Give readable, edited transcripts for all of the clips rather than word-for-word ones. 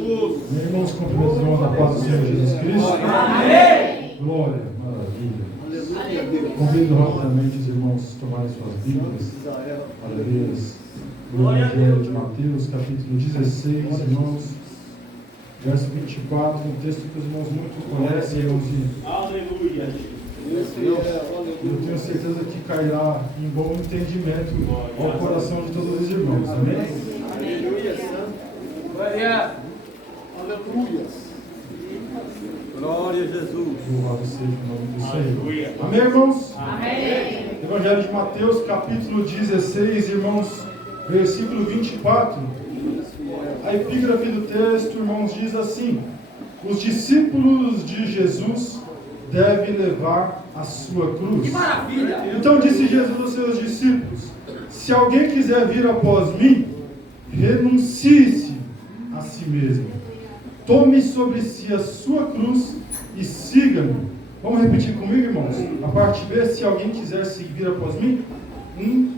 Jesus. Meus irmãos, cumprimento os irmãos da paz do Senhor Jesus Cristo. Amém. Glória, maravilha. Convido rapidamente os irmãos a tomarem suas Bíblias. Aleluia. Do Evangelho de Mateus, capítulo 16, irmãos. Verso 24, um texto que os irmãos muito conhecem, irmãos. Aleluia. Eu tenho certeza que cairá em bom entendimento ao coração de todos os irmãos. Amém? Aleluia. Glória. Aleluia. Glória a Jesus. Louvado seja o nome do Senhor. Aleluia. Amém, irmãos? Amém. Evangelho de Mateus, capítulo 16, irmãos, versículo 24. A epígrafe do texto, irmãos, diz assim: os discípulos de Jesus devem levar a sua cruz. Que maravilha! Então disse Jesus aos seus discípulos: se alguém quiser vir após mim, renuncie-se a si mesmo. Tome sobre si a sua cruz e siga-me. Vamos repetir comigo, irmãos? A parte B, se alguém quiser vir após mim. 1,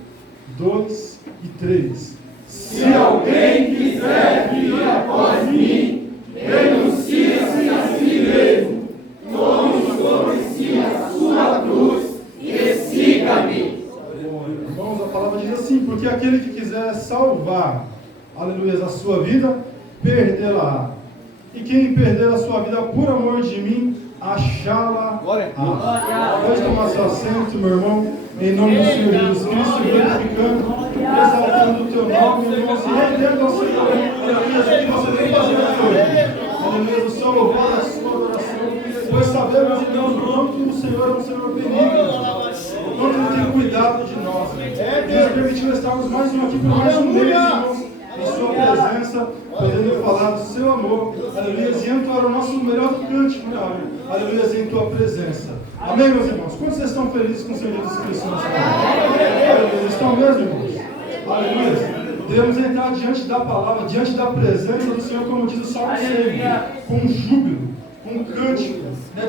2 e 3. Se alguém quiser vir após mim, renuncie-se a si mesmo, tome sobre si a sua cruz e siga-me. Irmãos, a palavra diz assim: porque aquele que quiser salvar, aleluia, a sua vida, perdê-la. E quem perder a sua vida por amor de mim, achá-la. Pode tomar seu assento, meu irmão, em nome do Senhor Jesus Cristo, glorificando, exaltando o teu nome, irmãos, e rendendo ao Senhor, aleluia, que você vem fazendo aqui hoje. Aleluia, o seu louvor, a sua adoração, pois sabemos, irmãos, o quanto o Senhor é um Senhor benigno, o quanto Ele tem cuidado de nós. Ele nos permitiu estarmos mais aqui por mais um mês, irmãos, em sua presença, podendo falar do seu amor, aleluia, e entoar o nosso melhor cântico, aleluia, em tua presença. Amém, meus irmãos? Quantos vocês estão felizes com o Senhor Jesus Cristo nessa manhã? Aleluia, estão mesmo, irmãos? Aleluia. Devemos entrar diante da palavra, diante da presença do Senhor, como diz o Salmo 100, com júbilo, com cântico,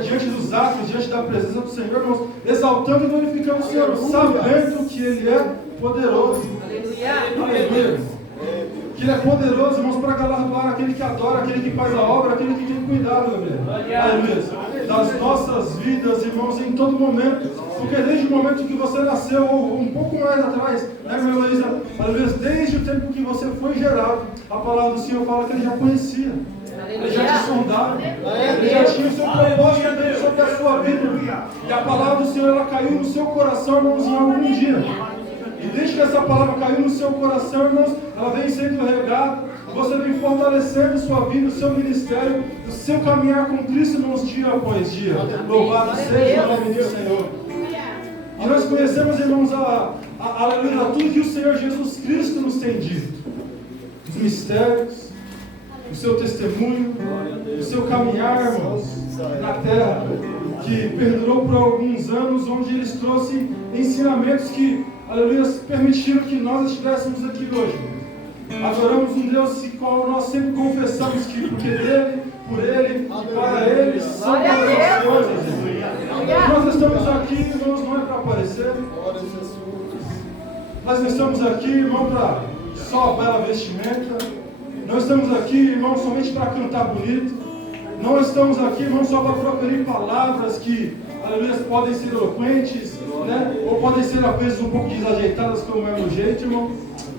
diante dos atos, diante da presença do Senhor, irmãos, exaltando e glorificando o Senhor, sabendo que Ele é poderoso. Aleluia. Que Ele é poderoso, irmãos, para galardoar aquele que adora, aquele que faz a obra, aquele que tem cuidado, aleluia, das nossas vidas, irmãos, em todo momento, porque desde o momento que você nasceu, ou um pouco mais atrás, né, minha Heloísa, aleluia, desde o tempo que você foi gerado, a palavra do Senhor fala que Ele já conhecia, Ele já te sondava, Ele já tinha o seu propósito dele sobre a sua vida, e a palavra do Senhor, ela caiu no seu coração, irmãos, em algum dia. E desde que essa palavra caiu no seu coração, irmãos, ela vem sendo regada, você vem fortalecendo sua vida, o seu ministério, o seu caminhar com Cristo, irmãos, dia após dia. Louvado seja o nome do Senhor. E nós conhecemos, irmãos, aleluia, tudo que o Senhor Jesus Cristo nos tem dito. Os mistérios, o seu testemunho, o seu caminhar, irmãos, na terra, que perdurou por alguns anos, onde Ele trouxe ensinamentos que, aleluia, permitiram que nós estivéssemos aqui hoje. Adoramos um Deus qual nós sempre confessamos que, porque dele, por Ele e para Ele são todas as coisas. Nós estamos aqui, irmãos, não é para aparecer. Nós não estamos aqui, irmão, para só bela vestimenta. Não estamos aqui, irmão, somente para cantar bonito. Não estamos aqui, irmão, só para proferir palavras que, aleluia, podem ser eloquentes, né? Ou podem ser, às vezes, um pouco desajeitadas, como é o jeito, irmão.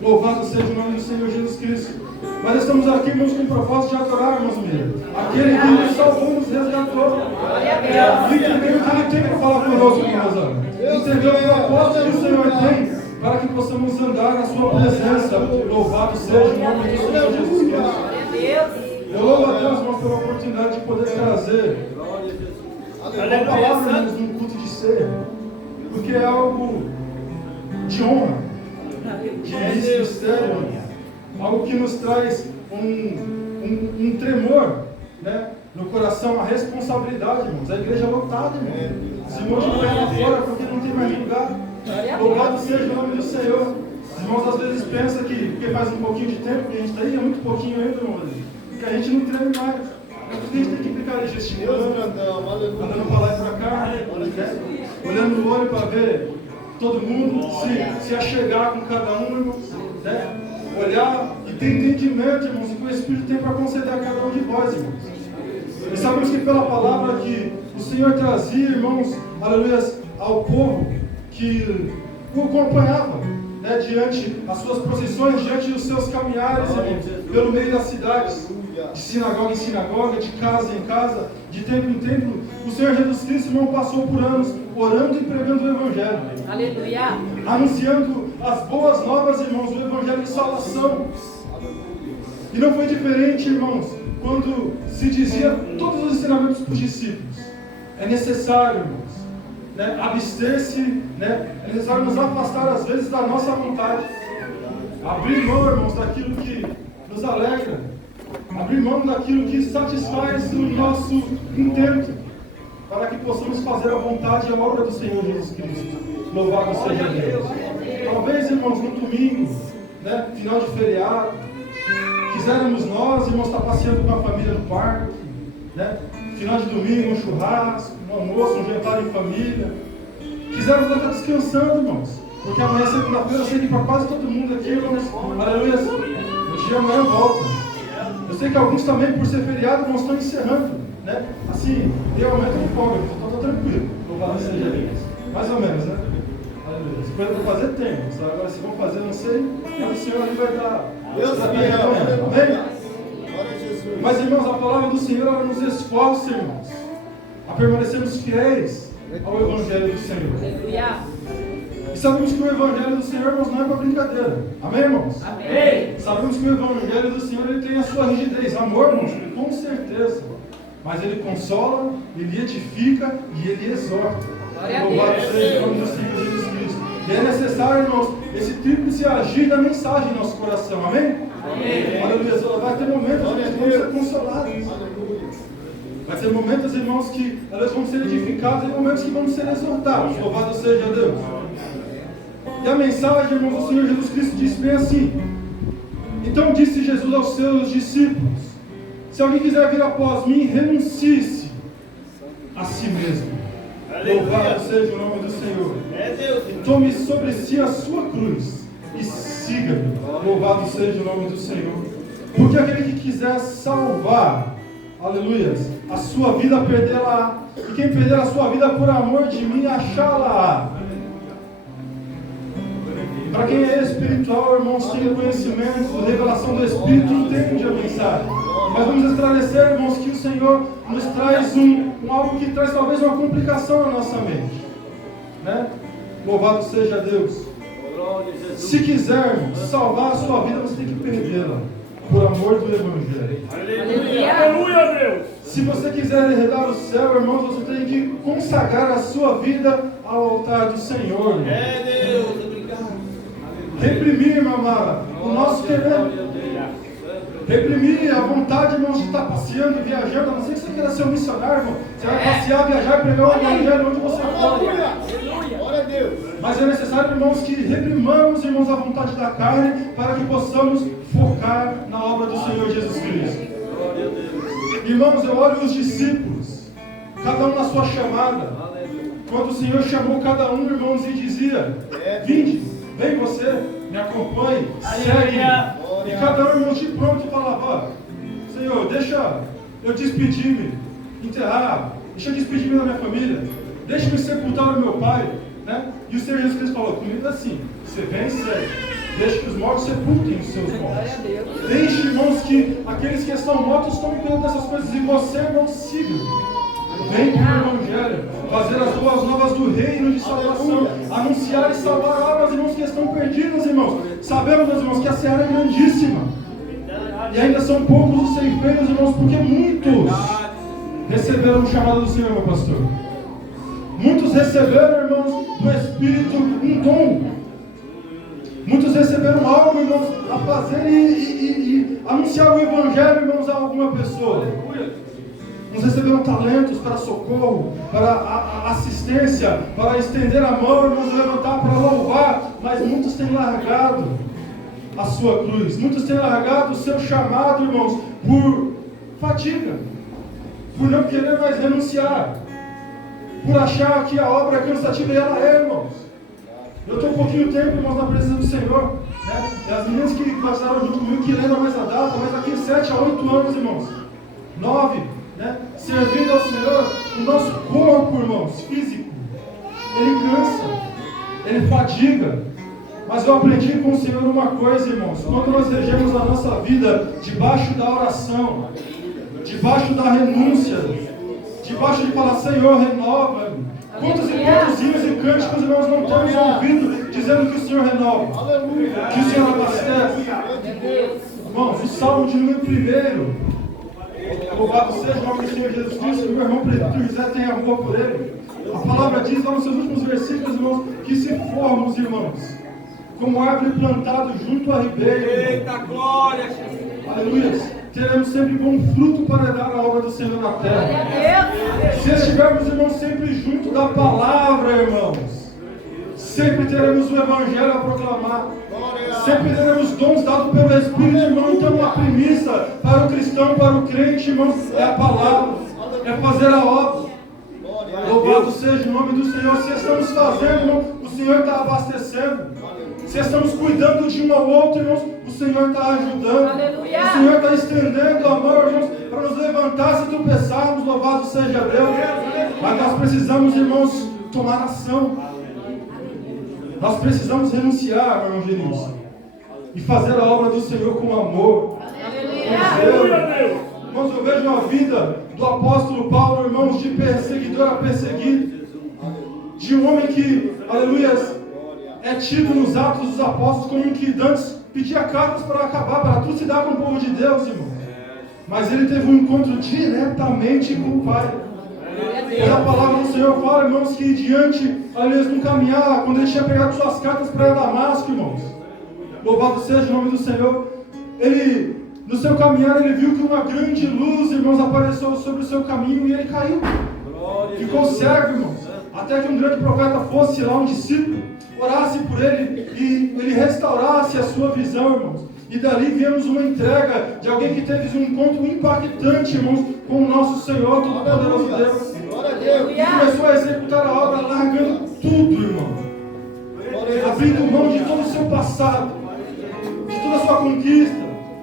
Louvado seja o nome do Senhor Jesus Cristo. Mas estamos aqui, irmãos, com o propósito de adorar, irmãos meus. Aquele que nos salvou, nos resgatou. E entendeu o que Ele tem para falar conosco, meus amigos. Entendeu o propósito que o Senhor tem para que possamos andar na sua presença. Louvado seja o nome do Senhor Jesus Cristo. Eu louvo a Deus, irmãos, pela oportunidade de poder trazer a palavra, irmãos, num culto de ceia, porque é algo de honra, de mistério, algo que nos traz um tremor, né, no coração, a responsabilidade, irmãos. A igreja é lotada, irmãos. Os irmãos de pé lá fora, porque não tem mais lugar. Louvado seja o nome do Senhor. Os irmãos às vezes pensam que, porque faz um pouquinho de tempo que a gente está aí, é muito pouquinho ainda, irmãos, que a gente não treme mais. A gente tem que ficar ali gesticulando, andando para lá e para cá, olhando no olho para ver todo mundo, se achegar com cada um, irmãos, né? Olhar e ter entendimento, irmãos, que o Espírito tem para conceder a cada um de vós, irmãos. E sabemos que pela palavra que o Senhor trazia, irmãos, aleluia, ao povo que o acompanhava, né, diante as suas procissões, diante dos seus caminhares, irmãos, pelo meio das cidades, de sinagoga em sinagoga, de casa em casa, de templo em templo. O Senhor Jesus Cristo, irmão, passou por anos orando e pregando o Evangelho. Aleluia. Anunciando as boas novas, irmãos, do Evangelho de salvação. E não foi diferente, irmãos, quando se dizia todos os ensinamentos para os discípulos. É necessário, irmãos, né, abster-se, né, é necessário nos afastar às vezes da nossa vontade. Abrir mão, irmãos, daquilo que nos alegra. Abrir mão daquilo que satisfaz o nosso intento, para que possamos fazer a vontade e a obra do Senhor Jesus Cristo. Louvado seja Deus. Talvez, irmãos, no domingo, né, final de feriado, quisermos nós, irmãos, estar passeando com a família no parque, né, final de domingo, um churrasco, um almoço, um jantar em família. Quisermos estar descansando, irmãos, porque amanhã, segunda-feira, eu sei que para quase todo mundo aqui, irmãos, aleluia, o dia amanhã volta. Eu sei que alguns também, por ser feriado, não estão encerrando, né? Assim, eu aumento de folga, então estou tranquilo. Louvado seja Deus. Mais ou menos, né? Aleluia. Se coisa para fazer, tem. Agora, se vão fazer, não sei, mas o Senhor ali vai dar. Deus amém? Mas, irmãos, a palavra do Senhor, ela nos esforça, irmãos, a permanecermos fiéis ao Evangelho do Senhor. Aleluia. E sabemos que o Evangelho do Senhor, irmãos, não é para brincadeira. Amém, irmãos? Amém. Sabemos que o Evangelho do Senhor, ele tem a sua rigidez. Amor, irmãos, com certeza. Mas ele consola, ele edifica e ele exorta. Louvado seja o nome do Senhor Jesus Cristo. E é necessário, irmãos, esse tríplice agir da mensagem em nosso coração. Amém? Amém. Aleluia. Vai ter momentos onde nós vamos ser consolados. Vai ter momentos, irmãos, que elas vão ser edificados e momentos que vão ser exortados. Louvado seja Deus. E a mensagem, irmãos, do Senhor Jesus Cristo diz bem assim: então disse Jesus aos seus discípulos: se alguém quiser vir após mim, renuncie-se a si mesmo. Louvado seja o nome do Senhor. E tome sobre si a sua cruz e siga-me. Louvado seja o nome do Senhor. Porque aquele que quiser salvar, aleluia, a sua vida, perdê-la-á. E quem perder a sua vida por amor de mim, achá-la-á. Para quem é espiritual, irmãos, tem conhecimento, revelação do Espírito, entende a mensagem. Mas vamos esclarecer, irmãos, que o Senhor nos traz algo que traz talvez uma complicação na nossa mente, né? Louvado seja Deus. Se quisermos salvar a sua vida, você tem que perdê-la, por amor do Evangelho. Aleluia, Deus. Se você quiser herdar o céu, irmãos, você tem que consagrar a sua vida ao altar do Senhor. Deus. Reprimir, meu amado, o nosso querer. Reprimir a vontade, irmãos, de estar passeando, viajando. A não ser que você queira ser um missionário, irmão. Você vai passear, viajar e pregar o Evangelho onde você for. Glória a Deus. Mas é necessário, irmãos, que reprimamos, irmãos, a vontade da carne para que possamos focar na obra do Senhor Jesus Cristo. Irmãos, eu olho os discípulos, cada um na sua chamada. Quando o Senhor chamou cada um, irmãos, e dizia: vinde, vem você, me acompanhe, segue. E cada um, irmão, de pronto falava: Senhor, deixa eu despedir-me, enterrar, deixa eu despedir-me da minha família, deixa eu sepultar o meu pai, né? E o Senhor Jesus Cristo falou comigo assim: você vem e segue, deixa que os mortos sepultem os seus mortos. Deixe, irmãos, que aqueles que estão mortos tomem conta dessas coisas, e você, irmão, siga. Vem para o Evangelho, fazer as boas novas do reino de salvação, anunciar e salvar almas, irmãos, que estão perdidas, irmãos. Sabemos, meus irmãos, que a seara é grandíssima. E ainda são poucos os ceifeiros, irmãos, porque muitos receberam o chamado do Senhor, meu pastor. Muitos receberam, irmãos, do Espírito um dom. Muitos receberam algo, irmãos, a fazer e anunciar o Evangelho, irmãos, a alguma pessoa. Uns receberam talentos para socorro, para assistência, para estender a mão, irmãos, levantar para louvar, mas muitos têm largado a sua cruz, muitos têm largado o seu chamado, irmãos, por fadiga, por não querer mais renunciar, por achar que a obra é cansativa, e ela é, irmãos. Eu estou um pouquinho tempo, irmãos, na presença do Senhor, Né? E as meninas que passaram junto comigo, que lembram mais a data, mas daqui 7 a 8 anos, irmãos. 9, né? Servindo ao Senhor, o nosso corpo, irmãos, físico, ele cansa, ele fadiga. Mas eu aprendi com o Senhor uma coisa, irmãos. Quando nós regemos a nossa vida debaixo da oração, debaixo da renúncia, debaixo de falar, Senhor, renova-me. Quantos hinos e cânticos, irmãos, não temos ouvido dizendo que o Senhor renova, que o Senhor abastece. Irmãos, o Salmo de número 1, louvado seja o nome do Senhor Jesus Cristo, que o meu irmão presbítero José tem amor por ele. A palavra diz lá nos seus últimos versículos, irmãos, que se formos, irmãos, como árvore plantada junto a ribeiro. Eita glória, Jesus. Aleluia. Teremos sempre bom fruto para dar a obra do Senhor na terra. Se estivermos, irmãos, sempre junto da palavra, irmãos, sempre teremos o Evangelho a proclamar. Sempre teremos dons dados pelo Espírito, irmão. Então a premissa para o cristão, para o crente, irmãos, é a palavra, é fazer a obra. Louvado seja o nome do Senhor. Se estamos fazendo, irmão, o Senhor está abastecendo. Se estamos cuidando de um ao outro, irmãos, o Senhor está ajudando. Aleluia. O Senhor está estendendo a mão, irmãos, para nos levantar se tropeçarmos. Louvado seja Deus. Mas nós precisamos, irmãos, tomar ação. Nós precisamos renunciar, irmão Genilson, e fazer a obra do Senhor com amor. Aleluia. Irmãos, eu vejo a vida do apóstolo Paulo, irmãos, de perseguidor a perseguido, de um homem que, aleluia, é tido nos Atos dos Apóstolos como um que antes pedia cartas para acabar, para trucidar com o povo de Deus, irmão. Mas ele teve um encontro diretamente com o Pai. E a palavra do Senhor fala, irmãos, que diante, aliás, no caminhar, quando ele tinha pegado suas cartas para Damasco, irmãos, louvado seja o nome do Senhor, ele, no seu caminhar, ele viu que uma grande luz, irmãos, apareceu sobre o seu caminho e ele caiu. Ficou cego, irmãos, até que um grande profeta fosse lá, um discípulo, orasse por ele e ele restaurasse a sua visão, irmãos. E dali vemos uma entrega de alguém que teve um encontro impactante, irmãos, com o nosso Senhor, Todo-Poderoso Deus. E começou a executar a obra, largando tudo, irmão. Abrindo mão de todo o seu passado, de toda a sua conquista,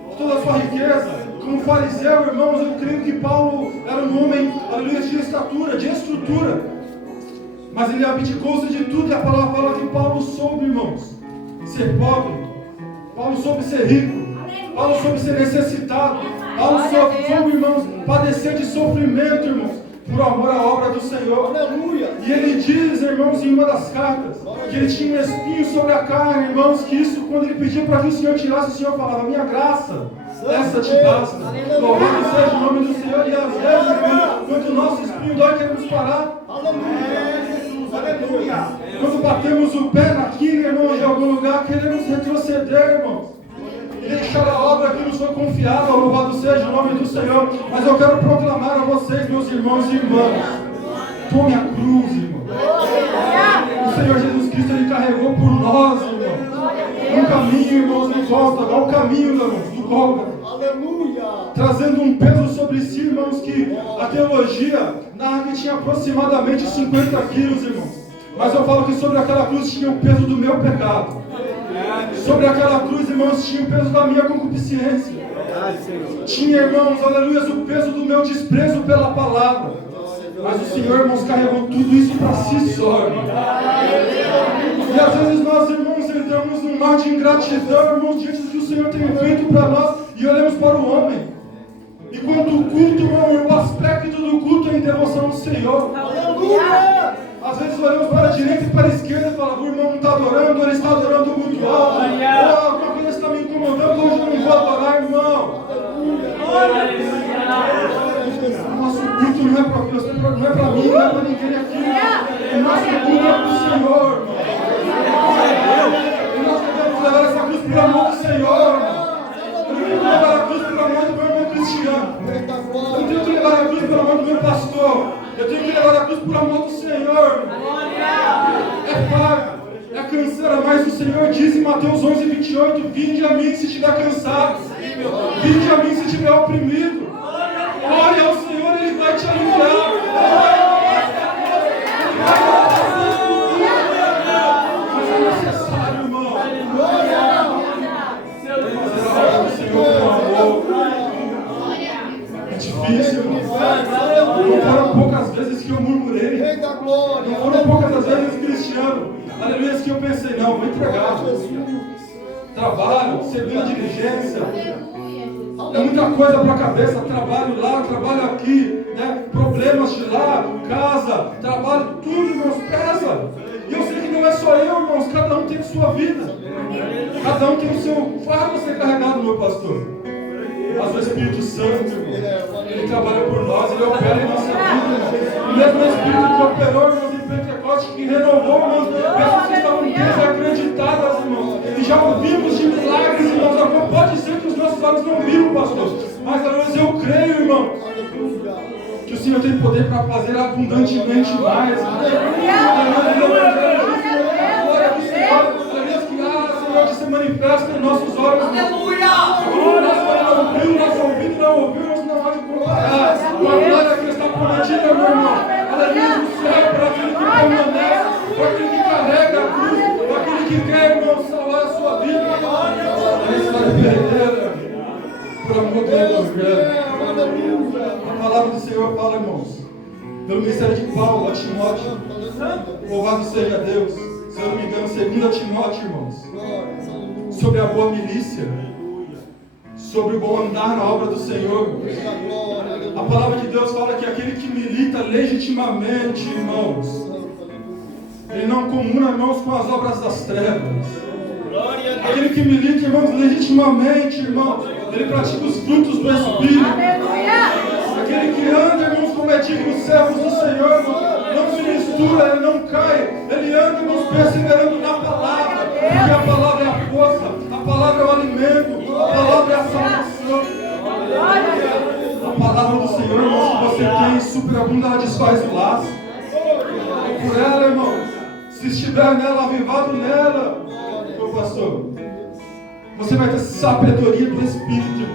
de toda a sua riqueza. Como fariseu, irmãos, eu creio que Paulo era um homem, aleluia, de estatura, de estrutura. Mas ele abdicou-se de tudo, e a palavra fala que Paulo soube, irmãos, ser pobre. Paulo soube ser rico. Paulo soube ser necessitado. Paulo soube, irmãos, padecer de sofrimento, irmãos, por amor à obra do Senhor. Aleluia. E ele diz, irmãos, em uma das cartas, que ele tinha um espinho sobre a carne, irmãos, que isso, quando ele pediu para que o Senhor tirasse, o Senhor falava, minha graça, essa te basta. Louvado seja o nome do Senhor. E às vezes, irmãos, quando o nosso espinho dói, queremos parar. Aleluia. Quando batemos o pé na quina, irmãos, de algum lugar, queremos retroceder, irmãos, e deixar a obra que nos foi confiada. Louvado seja o nome do Senhor. Mas eu quero proclamar a vocês, meus irmãos e irmãs, tome a cruz, irmão. O Senhor Jesus Cristo, Ele carregou por nós, irmãos, um caminho, irmãos, no Gólgota, ao caminho, irmãos, do Gólgota. Aleluia. Trazendo um peso sobre si, irmãos, que a teologia narra que tinha aproximadamente 50 quilos, irmãos. Mas eu falo que sobre aquela cruz tinha o peso do meu pecado. Sobre aquela cruz, irmãos, tinha o peso da minha concupiscência. Tinha, irmãos, aleluia, o peso do meu desprezo pela palavra. Mas o Senhor, irmãos, carregou tudo isso para si só, irmão. E às vezes nós, irmãos, entramos num mar de ingratidão, irmãos, diante do que o Senhor tem feito para nós, e olhamos para o homem. Enquanto o culto, irmão, o aspecto do culto é em devoção ao Senhor. Aleluia! Às vezes olhamos para a direita e para a esquerda e falamos, o irmão não está adorando, ele está adorando muito alto. Alguma coisa está me incomodando, hoje eu não vou adorar, irmão. O nosso culto não é para mim, não é para ninguém aqui. O nosso culto é para o Senhor, irmão. E nós devemos levar essa cruz pelo amor do Senhor, irmão. Eu não tenho que levar a cruz pelo amor do meu irmão cristiano. Eu não tenho que levar a cruz pelo amor do meu pastor. Eu tenho que levar a cruz por amor do Senhor. É pago, é canseira, mas o Senhor diz em Mateus 11:28, vinde a mim se estiver cansado, vinde a mim se estiver oprimido. Olha ao Senhor, Ele vai te aliviar. Mas é necessário, irmão. difícil, irmão. Não foram poucas vezes que eu murmurei. Não foram poucas as vezes, Cristiano, aleluia, que eu pensei, não, vou entregar. Trabalho, segunda diligência. É muita coisa para a cabeça, trabalho lá, trabalho aqui, né? Problemas de lá, casa, trabalho, tudo, irmãos, pesa. E eu sei que não é só eu, irmãos, cada um tem a sua vida. Cada um tem o seu fardo a ser carregado, meu pastor. Mas o Espírito Santo, irmão, ele trabalha por nós, ele opera em nossa vida, irmão. O mesmo Espírito que operou, irmãos, em Pentecostes, que renovou, irmãos, pessoas que estavam desacreditadas, irmãos. E já ouvimos de milagres, irmãos. Agora pode ser que os nossos olhos não viram, pastor. Mas, às eu creio, irmão, que o Senhor tem poder para fazer abundantemente mais. Senhor, que se manifesta em nossos olhos. Aleluia! Nosso ouvido não ouviu, nós não há de comparar. A glória que está prometida, meu irmão. Aleluia, do céu, para aquele que permanece, para aquele que carrega a cruz, para aquele que quer, irmão, salvar a sua vida. A história verdadeira, por amor de Deus, a palavra do Senhor fala, irmãos, pelo ministério de Paulo a Timóteo. Louvado seja Deus. Se eu não me engano, 2 Timóteo, irmãos, sobre a boa milícia, sobre o bom andar na obra do Senhor. A palavra de Deus fala que aquele que milita legitimamente, irmãos, ele não comuna, irmãos, com as obras das trevas. Aquele que milita, irmãos, legitimamente, irmãos, ele pratica os frutos do Espírito. Aquele que anda, irmãos, como é digno os servos do Senhor, não se mistura, ele não cai, ele anda, irmãos, perseverando na palavra, porque a palavra é a força, a palavra é o alimento, a palavra é a salvação. A palavra do Senhor, irmãos, que você tem superabundante, desfaz o laço. Por ela, irmão, se estiver nela, avivado nela, meu pastor, você vai ter sabedoria do Espírito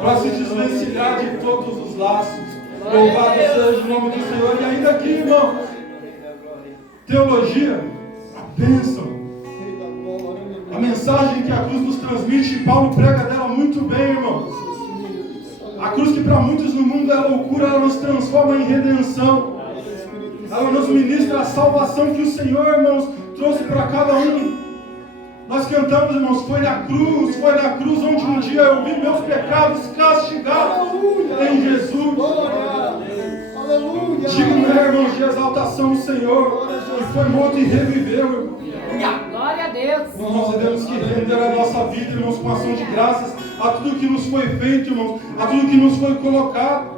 para se desvencilhar de todos os laços. Louvado seja o nome do Senhor. E ainda aqui, irmão, teologia, a bênção, a mensagem que a cruz nos transmite, Paulo prega dela muito bem, irmãos. A cruz que para muitos no mundo é loucura, ela nos transforma em redenção. Ela nos ministra a salvação que o Senhor, irmãos, trouxe para cada um. Nós cantamos, irmãos, foi na cruz onde um dia eu vi meus pecados castigados em Jesus. Digno é, irmãos, de exaltação o Senhor, que foi morto e reviveu, irmão. Glória a Deus. Nós devemos que render a nossa vida, irmãos, com ação de graças a tudo que nos foi feito, irmãos, a tudo que nos foi colocado.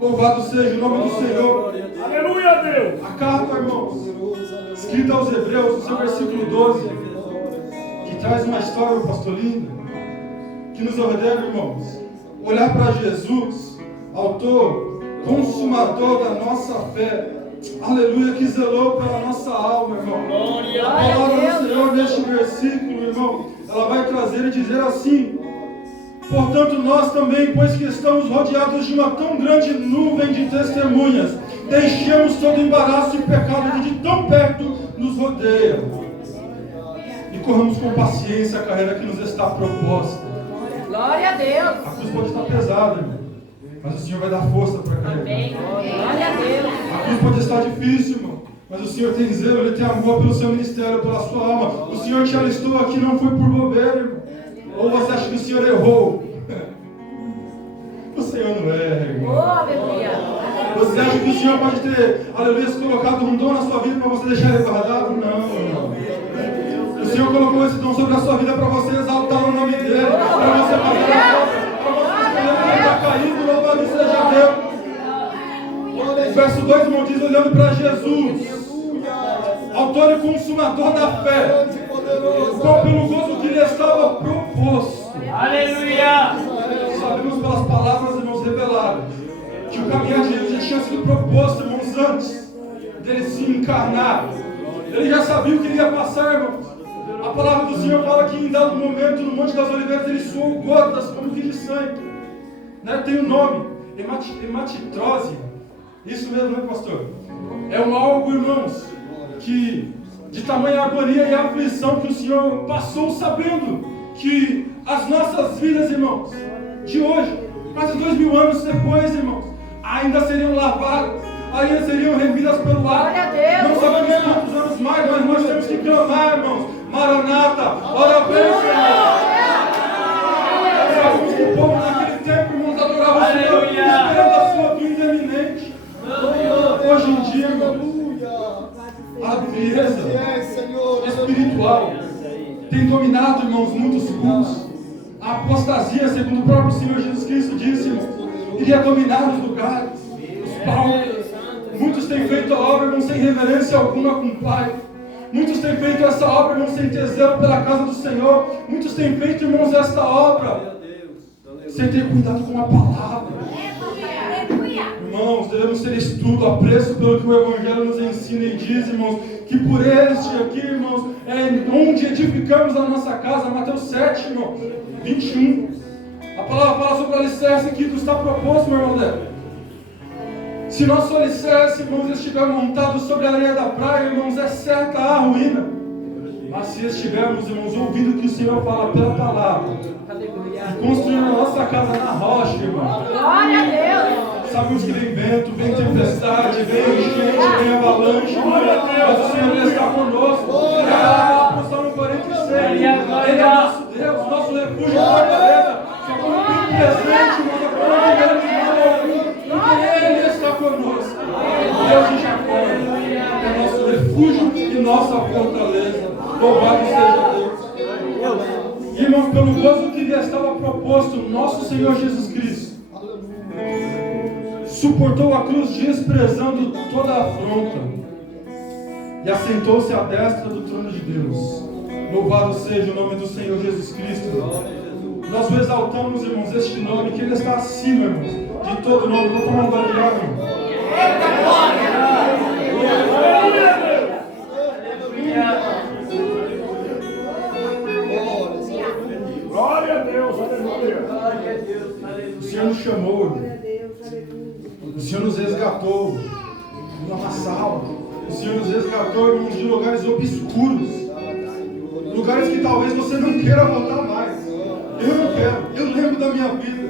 Louvado seja o nome do Senhor. Aleluia, Deus. A carta, irmãos, escrita aos Hebreus, no seu versículo 12, que traz uma história, pastor linda, que nos ordena, irmãos, olhar para Jesus, autor, consumador da nossa fé. Aleluia, que zelou pela nossa alma, irmão. A palavra do Senhor neste versículo, irmão, ela vai trazer e dizer assim: portanto, nós também, pois que estamos rodeados de uma tão grande nuvem de testemunhas, deixemos todo embaraço e pecado que de tão perto nos rodeia, e corramos com paciência a carreira que nos está proposta. Glória a Deus. A cruz pode estar pesada, irmão, mas o Senhor vai dar força para a carreira. Amém. Glória a Deus. A cruz pode estar difícil, irmão, mas o Senhor tem zelo, Ele tem amor pelo seu ministério, pela sua alma. O Senhor te alistou aqui, não foi por bobeira, irmão. Ou você acha que o Senhor errou? O Senhor não erra, irmão. Oh, aleluia. Você acha que o Senhor pode ter, aleluia, colocado um dom na sua vida para você deixar ele guardado? Não, irmão. O Senhor colocou esse dom sobre a sua vida para você exaltar o nome dele, para você fazer a obra, para você estar caído, louvado seja Deus. O verso 2, irmão, diz, olhando para Jesus, autor e consumador da fé, qual pelo gozo que lhe estava proposto. Aleluia. Sabemos pelas palavras, irmãos, reveladas, que o caminhar de Jesus já tinha sido proposto, irmãos, antes dele se encarnar. Ele já sabia o que ele ia passar, irmãos. A palavra do Senhor fala que em dado momento, no Monte das Oliveiras, ele suou gotas como que de sangue. Né? Tem um nome, hematitrose. Isso mesmo, né, pastor? É um algo, irmãos, que de tamanha agonia e aflição que o Senhor passou, sabendo que as nossas vidas, irmãos, de hoje, Mas 2000 anos depois, irmãos, ainda seriam lavadas, ainda seriam remidas pelo ar. Glória a Deus. Não sabemos quantos anos mais, mas nós temos que clamar, irmãos. Maranata, ora vem, Senhor. Sabemos que o povo naquele tempo, irmãos, adorava o Senhor, esperando a sua vinda iminente. Hoje em dia, irmãos, a frieza espiritual tem dominado, irmãos, muitos cultos. A apostasia, segundo o próprio Senhor Jesus Cristo disse, irmãos, iria dominar os lugares, os palcos. Muitos têm feito a obra, irmãos, sem reverência alguma com o Pai. Muitos têm feito essa obra, irmãos, sem ter zelo pela casa do Senhor. Muitos têm feito, irmãos, esta obra sem ter cuidado com a palavra. Irmãos, devemos ter estudo, apreço pelo que o Evangelho nos ensina e diz, irmãos, que por este aqui, irmãos, é onde edificamos a nossa casa. Mateus 7, irmãos, 21. A palavra fala sobre o alicerce que está proposto, meu irmão Débora. Se nosso alicerce, irmãos, estiver montado sobre a areia da praia, irmãos, é certa a ruína. Mas se estivermos, irmãos, ouvindo o que o Senhor fala pela palavra, e construindo a nossa casa na rocha, irmão. Glória a Deus. Sabemos que vem vento, vem tempestade, vem enchente, vem avalanche, mas o Senhor está conosco. O Salmo 46, Ele é nosso Deus, nosso refúgio e fortaleza. Só como um presente, irmão, porque Ele está conosco. Deus de Jacó é nosso refúgio e nossa fortaleza. Louvado seja Deus. Irmãos, pelo gozo que lhe estava proposto, nosso Senhor Jesus Cristo suportou a cruz, desprezando toda a afronta, e assentou-se à destra do trono de Deus. Louvado seja o nome do Senhor Jesus Cristo. Nós o exaltamos, irmãos, este nome, que Ele está acima, irmãos, de todo nome. Vou tomar um gole de água, irmão. Glória a Deus, aleluia. O Senhor nos chamou, irmão. O Senhor nos resgatou do lamaçal. O Senhor nos resgatou, irmãos, de lugares obscuros, lugares que talvez você não queira voltar mais. Eu não quero. Eu lembro da minha vida,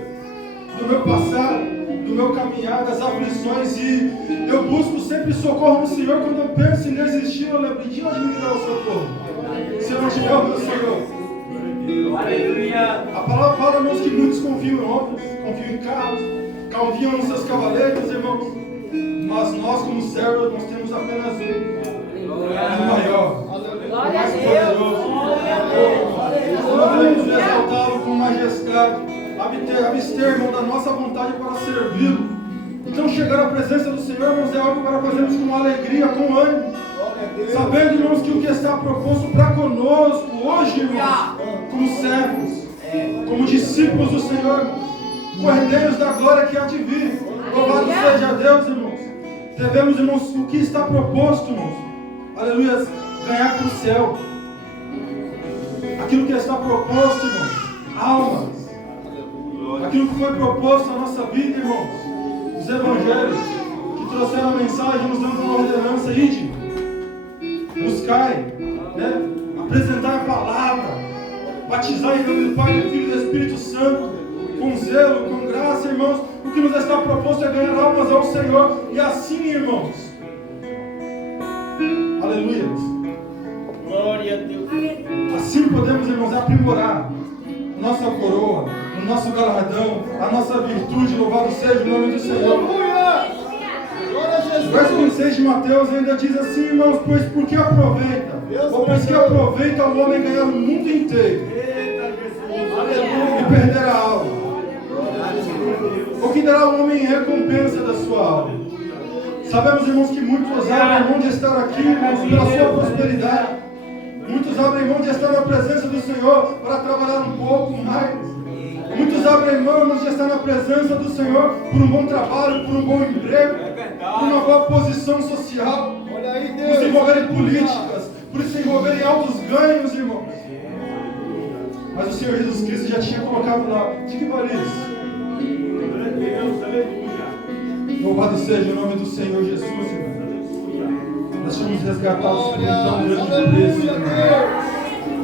do meu passado, do meu caminhar, das aflições, e eu busco sempre socorro no Senhor. Quando eu penso em desistir, eu lembro de onde me virá o socorro. Se eu não tiver o meu Senhor. A palavra fala, irmãos, que muitos confiam em obras, confiam em carros, confiam nos seus cavaleiros, irmãos, mas nós, como servos, nós temos apenas um maior, mais poderoso. Nós devemos exaltá-lo com majestade, abster, irmão, da nossa vontade para servi-lo. Então, chegar à presença do Senhor, irmãos, é algo para fazermos com alegria, com ânimo, sabendo, irmãos, que o que está proposto para conosco hoje, irmãos, como servos, como discípulos do Senhor, cordeiros da glória que há de vir. Louvado seja Deus, irmãos. Devemos, irmãos, o que está proposto, irmãos, aleluia, ganhar para o céu. Aquilo que está proposto, irmãos, almas. Aquilo que foi proposto na nossa vida, irmãos, os evangelhos que trouxeram a mensagem nos dando uma ordenança, ide, buscai, né? Apresentar a palavra, batizar em nome do Pai, do Filho e do Espírito Santo, com zelo, com graça, irmãos. O que nos está proposto é ganhar almas ao Senhor, e assim, irmãos, aleluia, Glória a Deus. assim podemos, irmãos, aprimorar nossa coroa, o nosso galardão, a nossa virtude. Louvado seja o nome do Senhor. O verso 26 de Mateus ainda diz assim, irmãos, pois por que aproveita? Ou pois que aproveita o homem ganhar o mundo inteiro e perder a alma? O que dará ao homem em recompensa da sua alma? Sabemos, irmãos, que muitos abrem mão de estar aqui, irmãos, pela sua prosperidade. Muitos abrem mão de estar na presença do Senhor para trabalhar um pouco mais. Muitos abrem mão, irmãos, de estar na presença do Senhor por um bom trabalho, por um bom emprego, por uma boa posição social, por se envolver em políticas, por se envolver em altos ganhos, irmãos. Mas o Senhor Jesus Cristo já tinha colocado lá. De que vale isso? Louvado seja o nome do Senhor Jesus, irmão. Nós somos resgatados por um tão grande preço, irmão.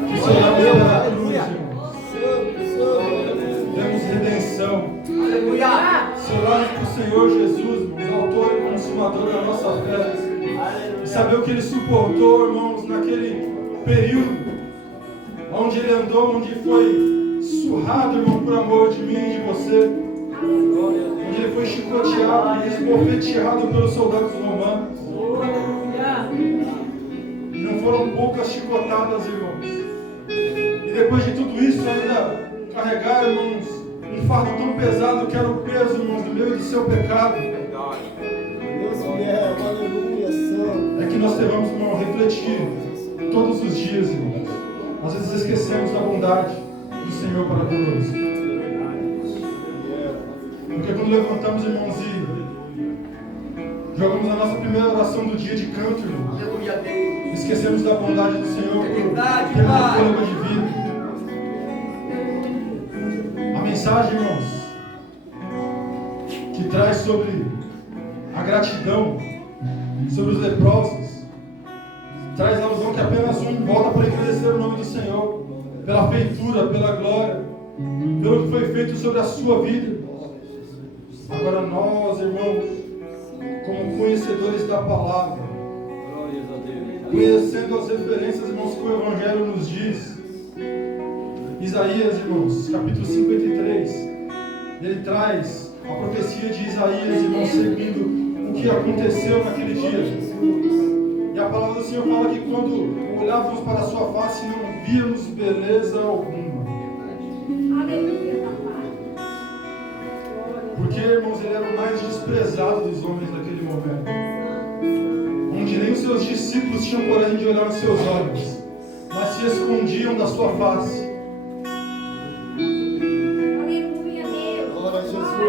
Que o Senhor deu pela cruz, irmãos. Temos redenção. Senhor Jesus, irmãos, autor e consumador da nossa fé. E saber o que Ele suportou, irmãos, naquele período onde Ele andou, onde foi surrado, irmão, por amor de mim e de você. Onde Ele foi chicoteado e esbofeteado pelos soldados romanos. E não foram poucas chicotadas, irmãos. E depois de tudo isso, ainda carregar, irmãos, um fardo tão pesado que era o peso, irmãos, do meu e do seu pecado. É que nós devemos, irmão, refletir todos os dias, irmãos. Às vezes esquecemos da bondade do Senhor para conosco. Porque quando levantamos, irmãos, e jogamos a nossa primeira oração do dia de canto, irmãos, esquecemos da bondade do Senhor por termos fôlego de vida. A mensagem, irmãos, que traz sobre a gratidão, sobre os leprosos, traz a alusão que apenas um volta para agradecer o nome do Senhor, pela feitura, pela glória, pelo que foi feito sobre a sua vida. Agora nós, irmãos, como conhecedores da palavra, conhecendo as referências, irmãos, que o Evangelho nos diz, Isaías, irmãos, capítulo 53, ele traz a profecia de Isaías, irmãos, seguindo o que aconteceu naquele dia. E a palavra do Senhor fala que quando olhávamos para a sua face, não víamos beleza alguma. Porque, irmãos, ele era o mais desprezado dos homens naquele momento. Onde nem os seus discípulos tinham coragem de olhar nos seus olhos, mas se escondiam da sua face.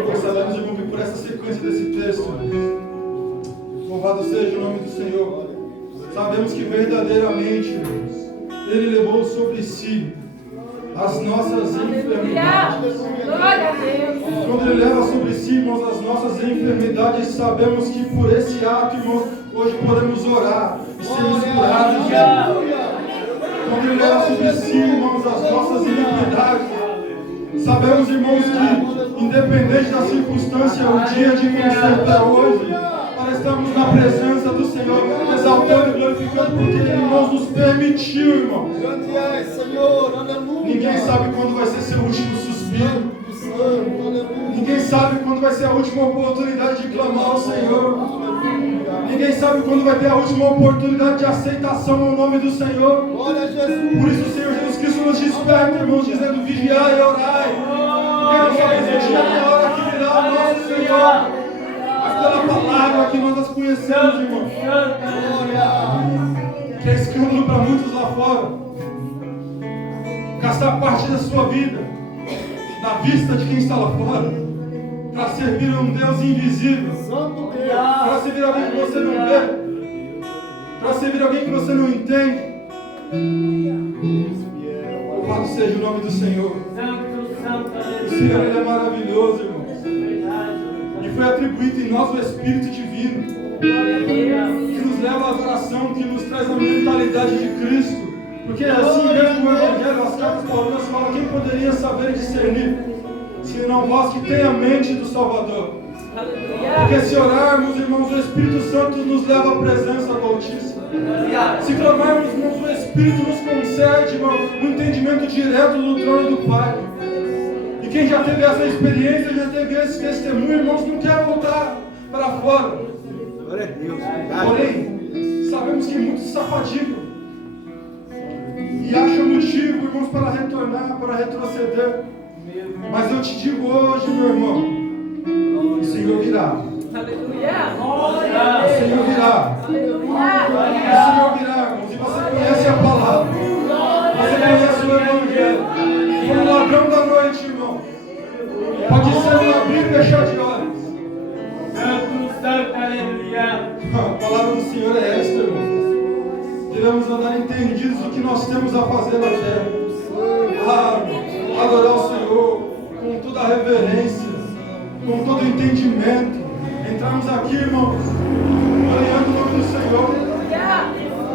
Nós sabemos, irmão, que por essa sequência desse texto, louvado seja o nome do Senhor, sabemos que verdadeiramente, irmãos, Ele levou sobre si as nossas enfermidades. Glória a Deus. Quando Ele leva sobre si, irmãos, as nossas enfermidades, sabemos que por esse ato, irmãos, hoje podemos orar e sermos curados. Quando Ele leva sobre si, irmãos, as nossas iniquidades, sabemos, irmãos, que independente da circunstância, o dia de conserto é hoje, para estarmos na presença do Senhor, exaltando e glorificando, porque Ele, irmãos, nos permitiu, irmãos. Ninguém sabe quando vai ser seu último suspiro. Ninguém sabe quando vai ser a última oportunidade de clamar ao Senhor. Ninguém sabe quando vai ter a última oportunidade de aceitação ao nome do Senhor. Por isso o Senhor Jesus Cristo nos desperta, irmãos, dizendo: vigiai e orai. Porque não sabemos o dia e a hora que virá o nosso Senhor. Mas pela palavra que nós as conhecemos, irmãos, que é escândalo para muitos lá fora, gastar parte da sua vida na vista de quem está lá fora, para servir a um Deus invisível, para servir alguém que você não vê, para servir alguém que você não entende. Louvado seja o nome do Senhor. O Senhor, Ele é maravilhoso, irmãos, e foi atribuído em nós o Espírito Divino, que nos leva à adoração, que nos traz a mentalidade de Cristo. Porque assim mesmo no Evangelho, as cartas paulinas falam: quem poderia saber e discernir, senão vós que tem a mente do Salvador? Porque se orarmos, irmãos, o Espírito Santo nos leva à presença do Altíssimo. Se clamarmos, irmãos, o Espírito nos concede, irmãos, um entendimento direto do trono do Pai. E quem já teve essa experiência, já teve esse testemunho, irmãos, não quer voltar para fora. Glória a Deus. Porém, sabemos que muitos se afadigam e acham motivo, irmãos, para retornar, para retroceder. Mas eu te digo hoje, meu irmão, o Senhor virá. Aleluia. O Senhor virá. O Senhor virá, irmãos. E você conhece a palavra. Você conhece o Evangelho. Como o ladrão da noite, irmão. Pode ser um abrir e fechar de olhos. A palavra do Senhor é esta, irmão. Devemos andar entendidos do que nós temos a fazer na terra. Adorar o Senhor com toda a reverência, com todo o entendimento. Entramos aqui, irmãos, gloriando o nome do Senhor.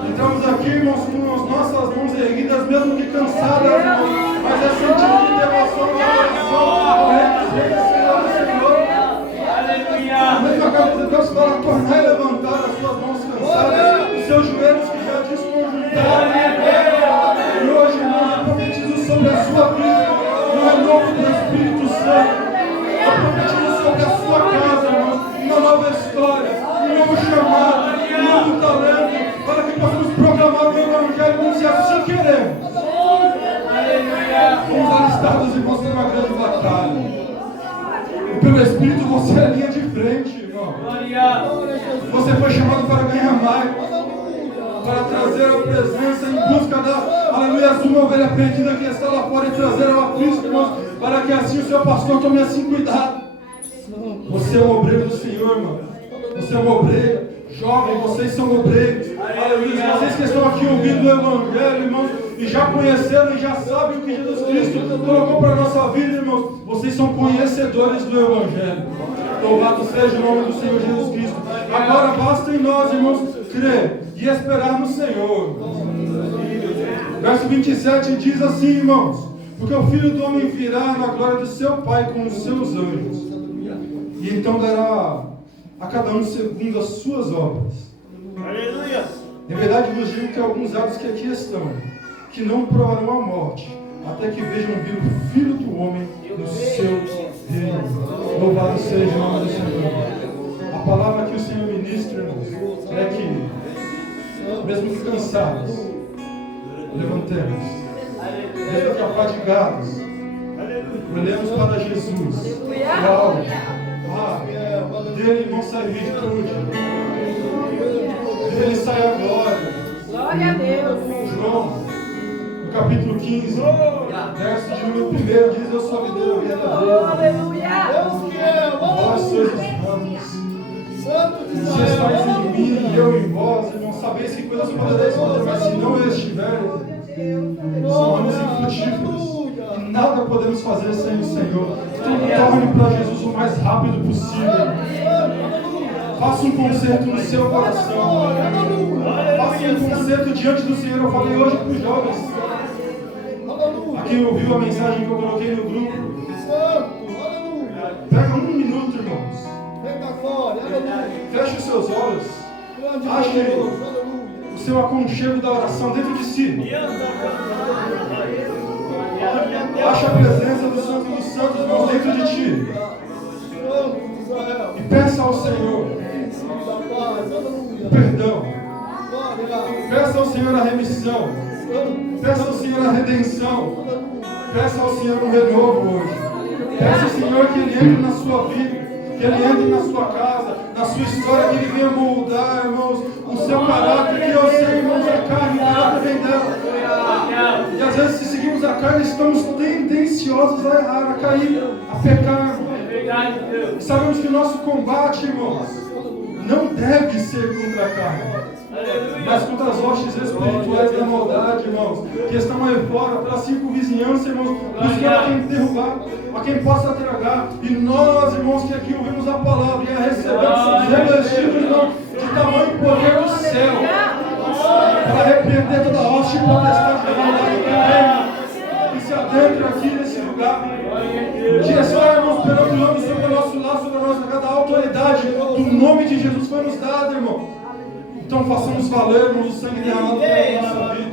Entramos aqui, irmãos, com as nossas mãos erguidas, mesmo que cansadas, irmãos, mas é sentido de devoção e adoração, reconhecendo o Senhor do Senhor. Deus fala, tornar e levantar as suas mãos cansadas, os seus joelhos que já desconjuntaram. E hoje, irmãos, eu profetizo sobre a sua vida, no renovo do Espírito Santo. Eu profetizo sobre a sua casa, irmãos, uma nova história, um novo chamado, um novo talento, para que possamos proclamar o Evangelho, se assim queremos. Fomos alistados, irmãos, para uma grande batalha. E pelo Espírito você é a linha de frente, irmão. Você foi chamado para ganhar mais, para trazer a presença em busca da, aleluia, uma ovelha perdida que está lá fora e trazer ela a Cristo, irmãos, para que assim o seu pastor tome assim cuidado. Você é um obreiro do Senhor, irmão. Você é um obreiro. Jovem, vocês são obreiros. Aleluia. Vocês que estão aqui ouvindo o Evangelho, irmãos, e já conheceram e já sabem o que Jesus Cristo colocou para a nossa vida, irmãos. Vocês são conhecedores do Evangelho. Louvado seja o nome do Senhor Jesus Cristo. Agora basta em nós, irmãos, crer e esperar no Senhor. Verso 27 diz assim, irmãos: porque o Filho do Homem virá na glória do seu Pai com os seus anjos, e então dará a cada um segundo as suas obras. Aleluia. Em verdade vos digo que alguns atos que aqui estão, que não provarão a morte, até que vejam vir o Filho do Homem no seu reino. Louvado seja o nome do Senhor. A palavra que o Senhor ministra, irmãos, é que, mesmo que cansados, levantemos. Mesmo que afadigados, olhemos para Jesus. Uau! Dele não sai virtude, dele sai a glória. Glória a Deus. João, no capítulo 15, verso de número 1, diz: eu sou a videira verdadeira. Aleluia. Vós sois os ramos. Se estáis em mim e eu em vós, irmãos, sabeis que coisas podereis fazer, mas se não eu estiver, são ramos infrutíferos. E nada podemos fazer sem o Senhor. Então torne para Jesus o mais rápido possível. Faça um concerto no seu coração. Faça um concerto diante do Senhor. Eu falei hoje para os jovens. A quem ouviu a mensagem que eu coloquei no grupo. Pega 1 minuto, irmãos. Feche os seus olhos. Ache o seu aconchego da oração dentro de si. Ache a presença do Santo dos Santos, irmãos, dentro de ti. E peça ao Senhor o perdão. Peça ao Senhor a remissão. Peça ao Senhor a redenção. Peça ao Senhor um renovo hoje. Peça ao Senhor que Ele entre na sua vida, que Ele entre na sua casa, na sua história, que Ele venha moldar, irmãos, o seu caráter, que eu sei, irmãos, a carne, o caráter vem dela. E às vezes, se seguimos a carne, estamos tendenciosos a errar, a cair, a pecar. E sabemos que o nosso combate, irmãos, não deve ser contra a carne, mas contra as hostes espirituais da maldade, irmãos, que estão aí fora, pela circunvizinhança, irmãos, buscando a quem derrubar, a quem possa tragar. E nós, irmãos, que aqui ouvimos a palavra e a recebemos, somos revestidos, irmãos, de tamanho poder do céu, para repreender toda a hoste e potestade da maldade que se adentra aqui nesse lugar. Que está, irmãos, perante o nome sobre o nosso lar, sobre a nossa casa, a autoridade do nome de Jesus foi nos dada, irmão. Então façamos valer, irmãos, o sangue derramado pela nossa vida.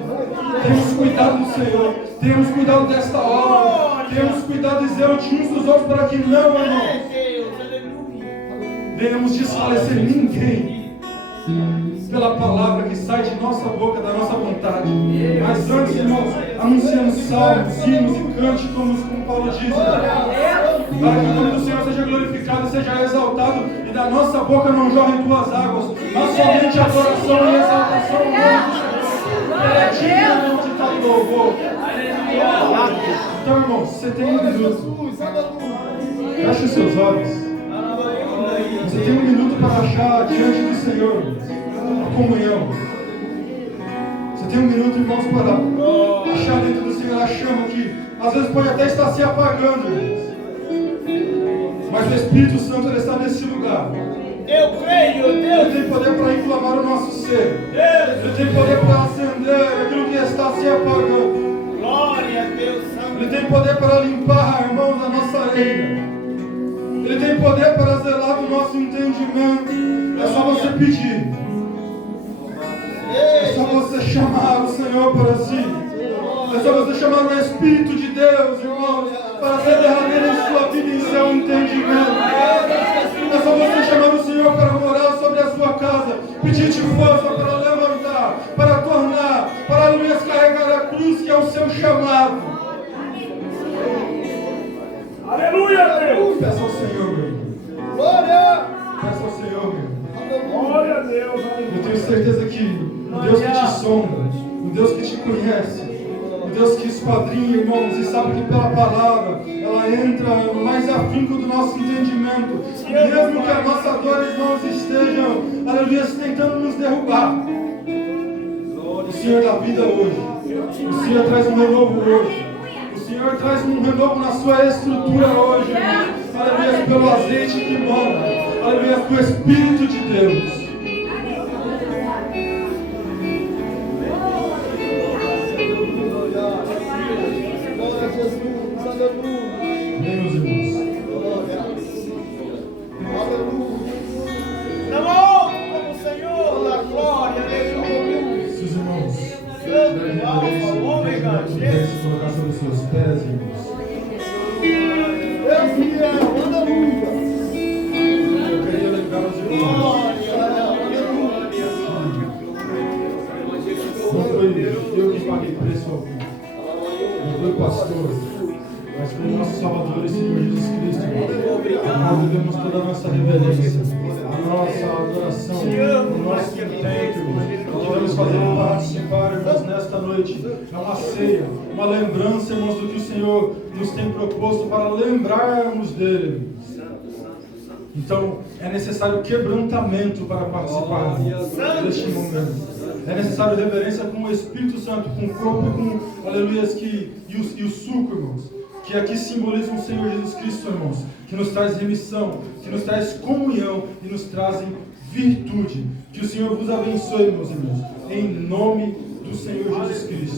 Tenhamos cuidado do Senhor, tenhamos cuidado desta obra, tenhamos cuidado e zelo de uns dos outros, para que não, irmãos, venhamos desfalecer ninguém pela palavra que sai de nossa boca, da nossa vontade. Mas antes, irmãos, anunciamos salmos, hinos e cânticos, como Paulo diz, para que o nome do Senhor seja glorificado, seja exaltado, e da nossa boca não jorrem 2 águas, mas somente adoração e exaltação ao nome do Senhor. Ele é digno de tal louvor. Então, irmãos, você tem 1 minuto. Feche os seus olhos. Você tem 1 minuto para achar diante do Senhor a comunhão. Você tem 1 minuto, irmãos, para achar dentro do Senhor a chama que às vezes pode até estar se apagando, irmãos. Mas o Espírito Santo ele está nesse lugar. Eu creio, Deus. Ele tem poder para inflamar o nosso ser. Ele tem poder para acender aquilo que está se apagando. Glória a Deus. Ele tem poder para limpar, irmãos, a nossa areia. Ele tem poder para zelar do nosso entendimento. É só você pedir. É só você chamar o Senhor para si. É só você chamar o Espírito de Deus, irmãos, para ser derramado em sua vida e em seu entendimento. É só você chamar o Senhor para morar sobre a sua casa, pedir-te força para levantar, para tornar, para descarregar a cruz que é o seu chamado. Aleluia, Deus. Peça ao Senhor, meu irmão. Glória! Peça ao Senhor, meu irmão. Glória a Deus. Eu tenho certeza que o Deus que te sonda, o Deus que te conhece, o Deus que esquadrinha, irmãos, e sabe que pela palavra ela entra no mais afinco do nosso entendimento, mesmo que as nossas dores não estejam, aleluia, tentando nos derrubar. O Senhor dá vida hoje, o Senhor traz um renovo hoje, o Senhor traz um renovo na sua estrutura hoje, aleluia, pelo azeite que mora, aleluia, pelo Espírito de Deus. Amém, meus irmãos. Na mão do Senhor, da glória, aleluia. Se os irmãos Santo, alfa, ômega, Jesus. se colocar sobre os seus pés, irmãos. Deus fiel, aleluia! Eu queria lembrar os irmãos. Não foi eu que paguei preço algum. Não foi o pastor. Mas foi o nosso Salvador e Senhor Jesus Cristo, irmãos. Nós devemos toda a nossa reverência, a nossa adoração, o nosso intento, irmãos. Devemos fazer participar, irmãos, nesta noite. É uma ceia, uma lembrança, irmãos, do que o Senhor nos tem proposto para lembrarmos dele. Então, é necessário quebrantamento para participar deste momento. É necessário reverência com o Espírito Santo, com o corpo, com, aleluias, e o suco, irmãos, que aqui simbolizam o Senhor Jesus Cristo, irmãos, que nos traz remissão, que nos traz comunhão e nos trazem virtude. Que o Senhor vos abençoe, meus irmãos, em nome do Senhor Jesus Cristo.